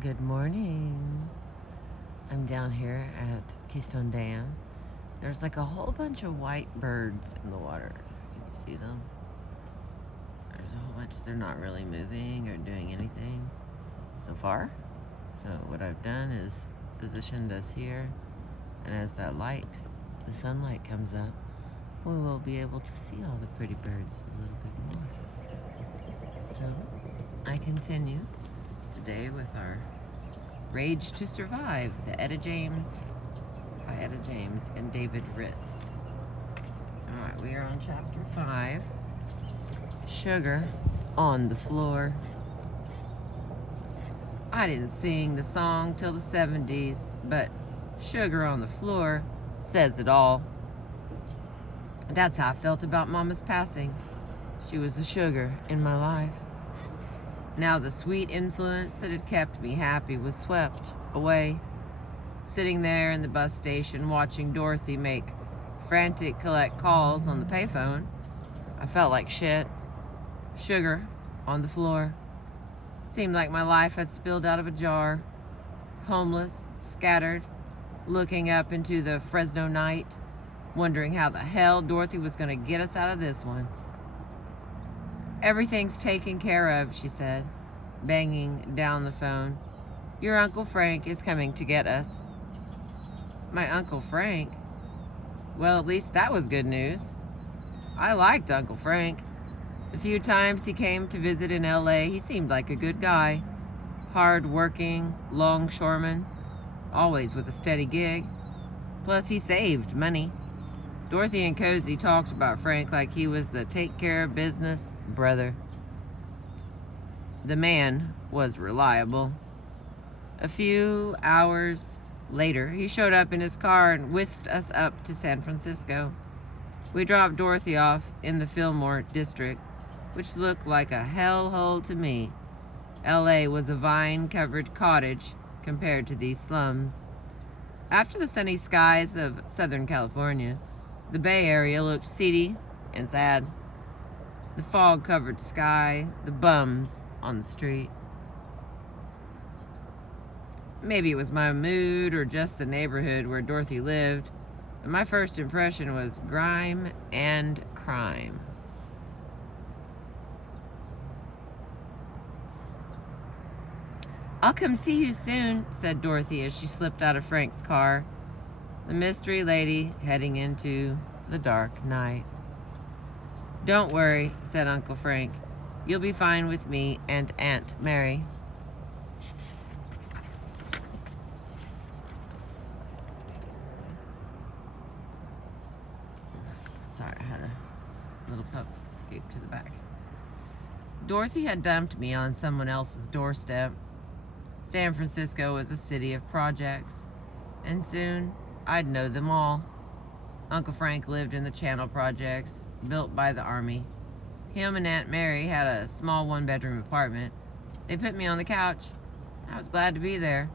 Good morning. I'm down here at Keystone Dam. There's like a whole bunch of white birds in the water. Can you see them? There's a whole bunch. They're not really moving or doing anything so far. So what I've done is positioned us here, and as that light, the sunlight comes up, we will be able to see all the pretty birds a little bit more. So I continue today with our Rage to Survive, the Etta James, by Etta James and David Ritz. Alright, we are on chapter 5, Sugar on the Floor. I didn't sing the song till the 70s, but Sugar on the Floor says it all. That's how I felt about Mama's passing. She was the sugar in my life. Now the sweet influence that had kept me happy was swept away. Sitting there in the bus station watching Dorothy make frantic collect calls on the payphone, I felt like shit. Sugar on the floor. Seemed like my life had spilled out of a jar. Homeless, scattered, looking up into the Fresno night, wondering how the hell Dorothy was going to get us out of this one. "Everything's taken care of," she said, banging down the phone. "Your Uncle Frank is coming to get us." My Uncle Frank? Well, at least that was good news. I liked Uncle Frank. The few times he came to visit in LA, he seemed like a good guy. Hard-working, longshoreman, always with a steady gig. Plus, he saved money. Dorothy and Cozy talked about Frank like he was the take-care-of-business brother. The man was reliable. A few hours later, he showed up in his car and whisked us up to San Francisco. We dropped Dorothy off in the Fillmore district, which looked like a hellhole to me. LA was a vine-covered cottage compared to these slums. After the sunny skies of Southern California, the Bay Area looked seedy and sad. The fog-covered sky, the bums on the street. Maybe it was my mood or just the neighborhood where Dorothy lived, but my first impression was grime and crime. "I'll come see you soon," said Dorothy as she slipped out of Frank's car. The mystery lady heading into the dark night. "Don't worry," said Uncle Frank. "You'll be fine with me and Aunt Mary." Sorry, I had a little pup escape to the back. Dorothy had dumped me on someone else's doorstep. San Francisco was a city of projects, and soon I'd know them all. Uncle Frank lived in the Channel projects, built by the Army. Him and Aunt Mary had a small one-bedroom apartment. They put me on the couch. I was glad to be there.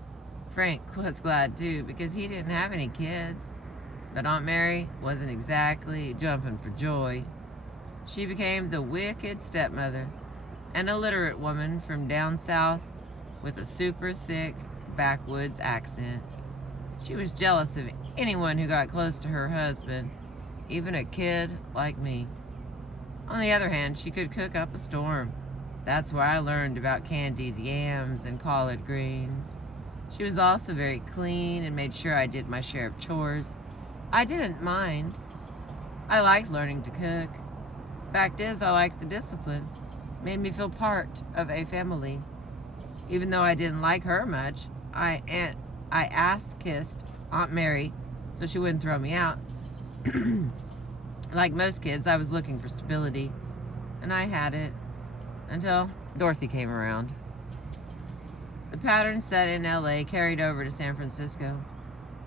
Frank was glad too, because he didn't have any kids. But Aunt Mary wasn't exactly jumping for joy. She became the wicked stepmother, an illiterate woman from down south with a super thick backwoods accent. She was jealous of anyone who got close to her husband, even a kid like me. On the other hand, she could cook up a storm. That's where I learned about candied yams and collard greens. She was also very clean and made sure I did my share of chores. I didn't mind. I liked learning to cook. Fact is, I liked the discipline. It made me feel part of a family. Even though I didn't like her much, I ass-kissed Aunt Mary so she wouldn't throw me out. Like most kids, I was looking for stability, and I had it until Dorothy came around. The pattern set in LA carried over to San Francisco.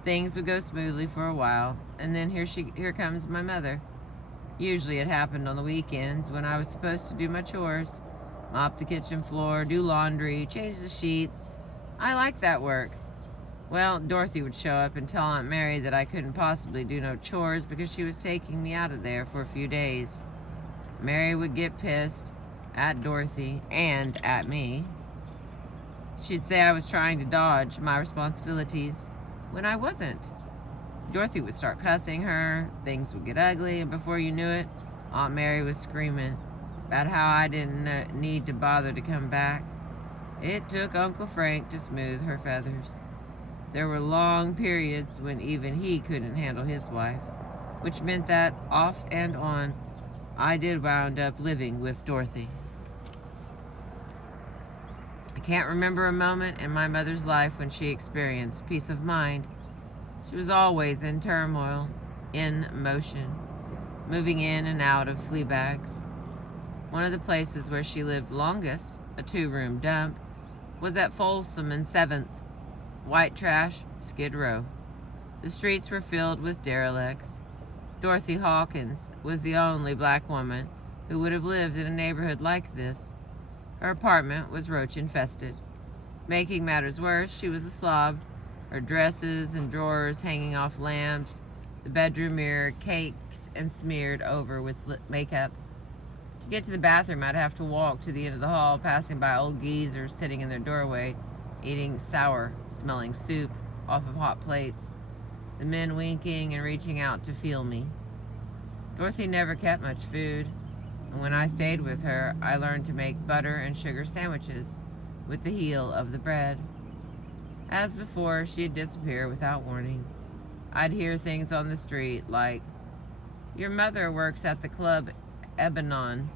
Things would go smoothly for a while, and then here comes my mother. Usually it happened on the weekends when I was supposed to do my chores. Mop the kitchen floor, do laundry, change the sheets. I liked that work. Well, Dorothy would show up and tell Aunt Mary that I couldn't possibly do no chores because she was taking me out of there for a few days. Mary would get pissed at Dorothy and at me. She'd say I was trying to dodge my responsibilities when I wasn't. Dorothy would start cussing her, things would get ugly, and before you knew it, Aunt Mary was screaming about how I didn't need to bother to come back. It took Uncle Frank to smooth her feathers. There were long periods when even he couldn't handle his wife, which meant that, off and on, I did wound up living with Dorothy. I can't remember a moment in my mother's life when she experienced peace of mind. She was always in turmoil, in motion, moving in and out of flea bags. One of the places where she lived longest, a 2-room dump, was at Folsom and 7th, white trash, Skid Row. The streets were filled with derelicts. Dorothy Hawkins was the only black woman who would have lived in a neighborhood like this. Her apartment was roach-infested. Making matters worse, she was a slob, her dresses and drawers hanging off lamps, the bedroom mirror caked and smeared over with makeup. To get to the bathroom, I'd have to walk to the end of the hall, passing by old geezers sitting in their doorway, eating sour-smelling soup off of hot plates, the men winking and reaching out to feel me. Dorothy never kept much food, and when I stayed with her, I learned to make butter and sugar sandwiches with the heel of the bread. As before, she'd disappear without warning. I'd hear things on the street like, "Your mother works at the Club Ebanon.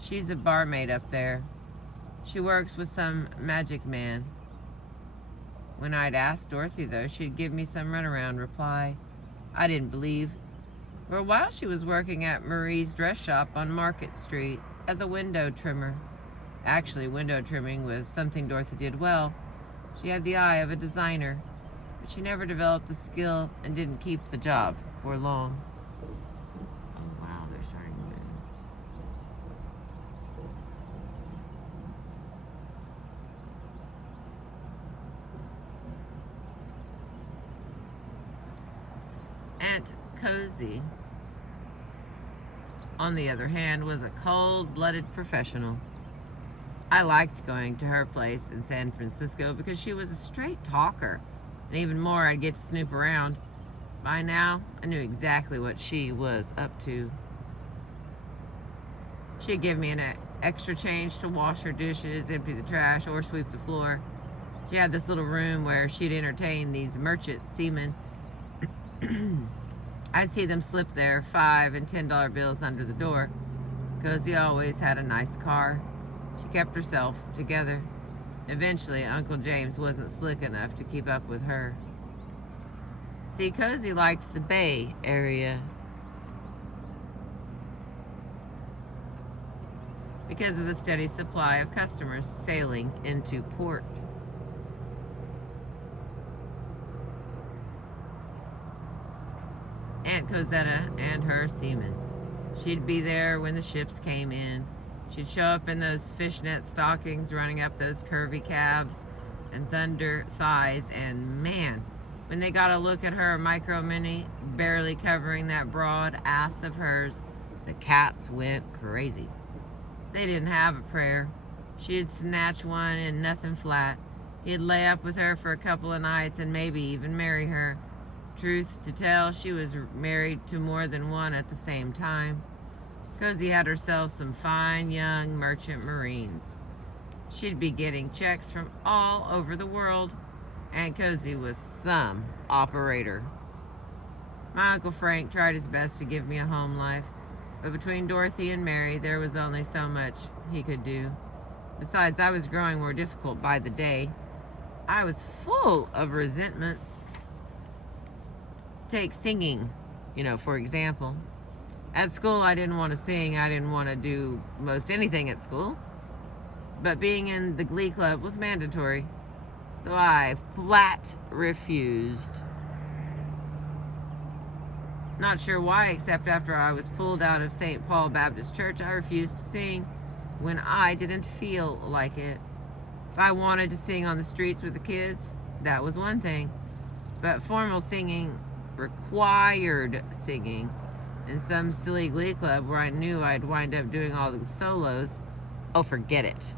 She's a barmaid up there. She works with some magic man." When I'd ask Dorothy, though, she'd give me some runaround reply I didn't believe. For a while, she was working at Marie's dress shop on Market Street as a window trimmer. Actually, window trimming was something Dorothy did well. She had the eye of a designer, but she never developed the skill and didn't keep the job for long. Oh, wow, they're starting to move. Aunt Cozy, on the other hand, was a cold-blooded professional. I liked going to her place in San Francisco because she was a straight talker, and even more, I'd get to snoop around. By now, I knew exactly what she was up to. She'd give me an extra change to wash her dishes, empty the trash, or sweep the floor. She had this little room where she'd entertain these merchant seamen. I'd see them slip their $5 and $10 bills under the door. Cozy always had a nice car. She kept herself together. Eventually, Uncle James wasn't slick enough to keep up with her. See, Cozy liked the Bay Area because of the steady supply of customers sailing into port. Aunt Cosetta and her seamen. She'd be there when the ships came in. She'd show up in those fishnet stockings running up those curvy calves and thunder thighs, and man, when they got a look at her micro mini barely covering that broad ass of hers, the cats went crazy. They didn't have a prayer. She'd snatch one and nothing flat. He'd lay up with her for a couple of nights and maybe even marry her. Truth to tell, she was married to more than one at the same time. Cozy had herself some fine young merchant marines. She'd be getting checks from all over the world. Aunt Cozy was some operator. My Uncle Frank tried his best to give me a home life, but between Dorothy and Mary, there was only so much he could do. Besides, I was growing more difficult by the day. I was full of resentments. Take singing, for example. At school, I didn't want to sing. I didn't want to do most anything at school. But being in the Glee Club was mandatory. So I flat refused. Not sure why, except after I was pulled out of St. Paul Baptist Church, I refused to sing when I didn't feel like it. If I wanted to sing on the streets with the kids, that was one thing. But formal singing required singing in some silly glee club where I knew I'd wind up doing all the solos, oh, forget it.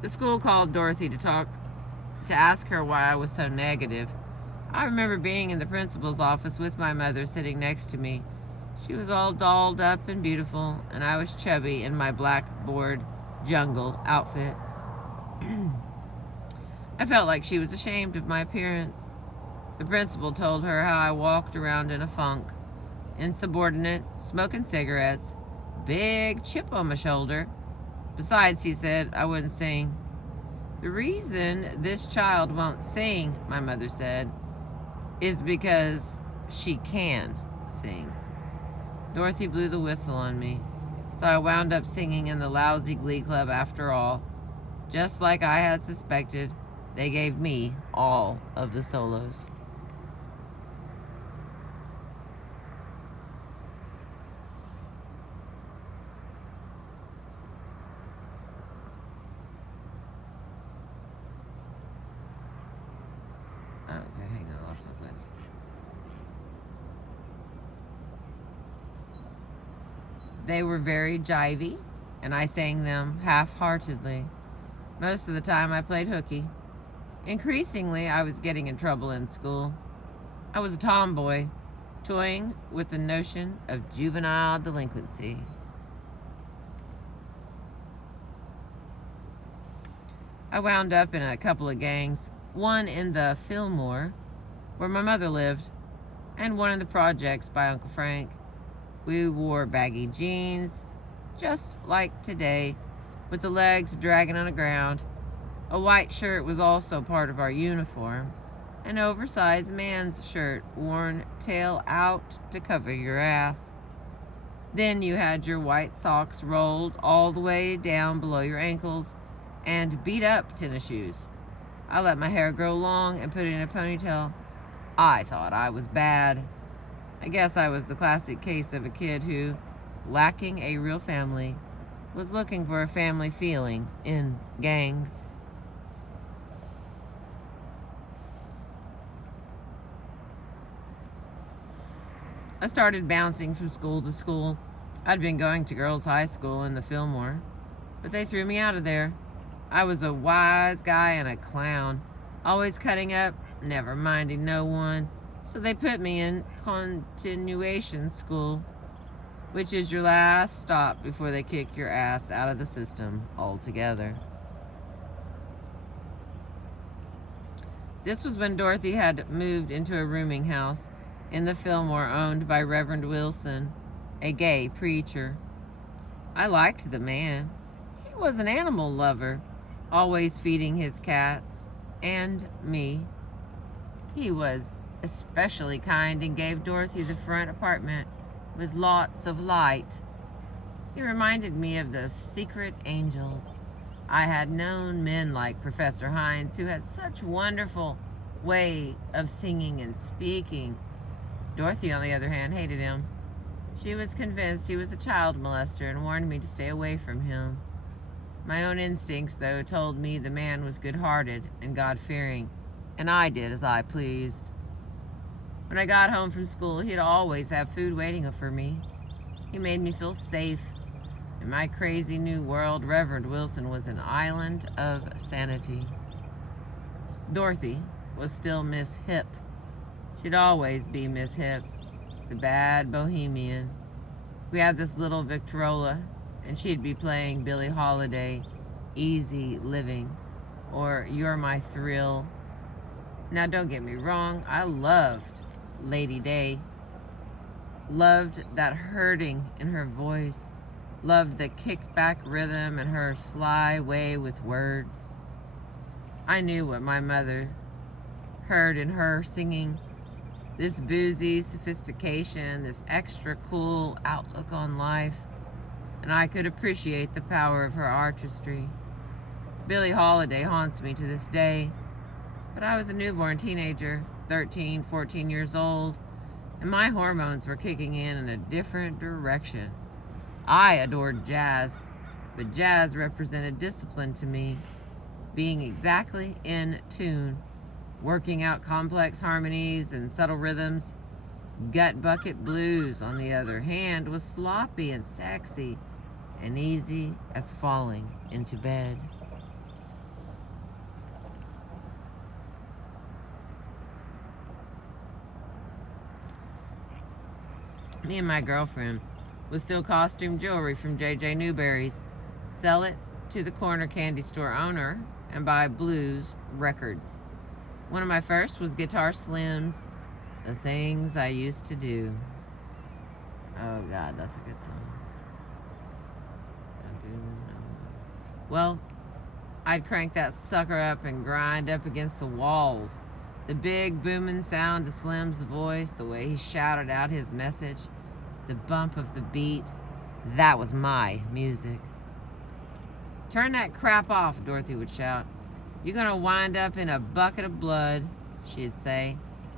The school called Dorothy to ask her why I was so negative. I remember being in the principal's office with my mother sitting next to me. She was all dolled up and beautiful, and I was chubby in my blackboard jungle outfit. I felt like she was ashamed of my appearance. The principal told her how I walked around in a funk, insubordinate, smoking cigarettes, big chip on my shoulder. Besides, he said I wouldn't sing. The reason this child won't sing, my mother said, is because she can sing. Dorothy blew the whistle on me, so I wound up singing in the lousy glee club after all. Just like I had suspected, they gave me all of the solos. Oh, okay, hang on, I lost my place. They were very jivey, and I sang them half-heartedly. Most of the time I played hooky. Increasingly, I was getting in trouble in school. I was a tomboy, toying with the notion of juvenile delinquency. I wound up in a couple of gangs, one in the Fillmore, where my mother lived, and one in the projects by Uncle Frank. We wore baggy jeans, just like today, with the legs dragging on the ground. A white shirt was also part of our uniform, an oversized man's shirt worn tail out to cover your ass. Then you had your white socks rolled all the way down below your ankles and beat up tennis shoes. I let my hair grow long and put it in a ponytail. I thought I was bad. I guess I was the classic case of a kid who, lacking a real family, was looking for a family feeling in gangs. I started bouncing from school to school. I'd been going to girls' high school in the Fillmore, but they threw me out of there. I was a wise guy and a clown, always cutting up, never minding no one. So they put me in continuation school, which is your last stop before they kick your ass out of the system altogether. This was when Dorothy had moved into a rooming house in the Fillmore owned by Reverend Wilson, a gay preacher. I liked the man. He was an animal lover, always feeding his cats and me. He was especially kind and gave Dorothy the front apartment with lots of light. He reminded me of the secret angels. I had known men like Professor Hines who had such wonderful way of singing and speaking. Dorothy, on the other hand, hated him. She was convinced he was a child molester and warned me to stay away from him. My own instincts, though, told me the man was good-hearted and God-fearing, and I did as I pleased. When I got home from school, he'd always have food waiting for me. He made me feel safe. In my crazy new world, Reverend Wilson was an island of sanity. Dorothy was still Miss Hip. She'd always be Miss Hip, the bad bohemian. We had this little Victrola, and she'd be playing Billie Holiday, Easy Living, or You're My Thrill. Now, don't get me wrong, I loved Lady Day. Loved that hurting in her voice. Loved the kickback rhythm and her sly way with words. I knew what my mother heard in her singing. This boozy sophistication, this extra cool outlook on life. And I could appreciate the power of her artistry. Billie Holiday haunts me to this day. But I was a newborn teenager, 13, 14 years old, and my hormones were kicking in a different direction. I adored jazz, but jazz represented discipline to me, being exactly in tune, working out complex harmonies and subtle rhythms. Gut bucket blues, on the other hand, was sloppy and sexy and easy as falling into bed. Me and my girlfriend would steal costume jewelry from J.J. Newberry's, sell it to the corner candy store owner, and buy blues records. One of my first was Guitar Slim's The Things I Used to Do. Oh God, that's a good song. Don't do them no more. Well, I'd crank that sucker up and grind up against the walls. The big booming sound of Slim's voice, the way he shouted out his message, the bump of the beat, that was my music. Turn that crap off, Dorothy would shout. You're gonna wind up in a bucket of blood, she'd say,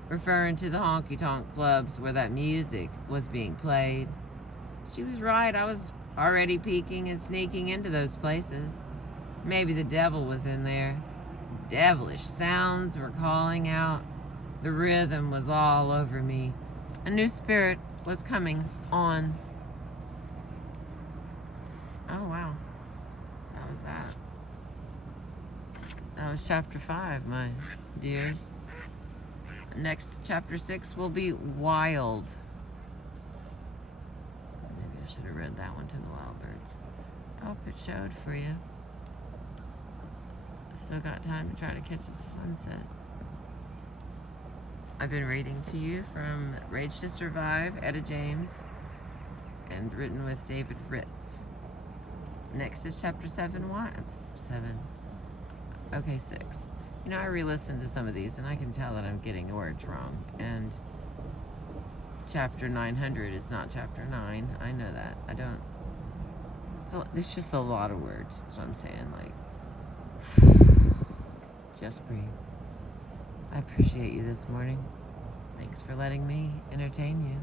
referring to the honky-tonk clubs where that music was being played. She was right, I was already peeking and sneaking into those places. Maybe the devil was in there. Devilish sounds were calling out. The rhythm was all over me. A new spirit was coming on. Oh, wow. That was that. That was chapter 5, my dears. Next, chapter 6 will be Wild. Maybe I should have read that one to the wild birds. I hope it showed for you. Still got time to try to catch the sunset. I've been reading to you from Rage to Survive, Etta James, and written with David Ritz. Next is chapter 7. Why? 7. Okay, 6. You know, I re-listened to some of these and I can tell that I'm getting the words wrong. And chapter 900 is not chapter 9. I know that. I don't. So there's just a lot of words. That's what I'm saying. Like, just breathe. I appreciate you this morning. Thanks for letting me entertain you.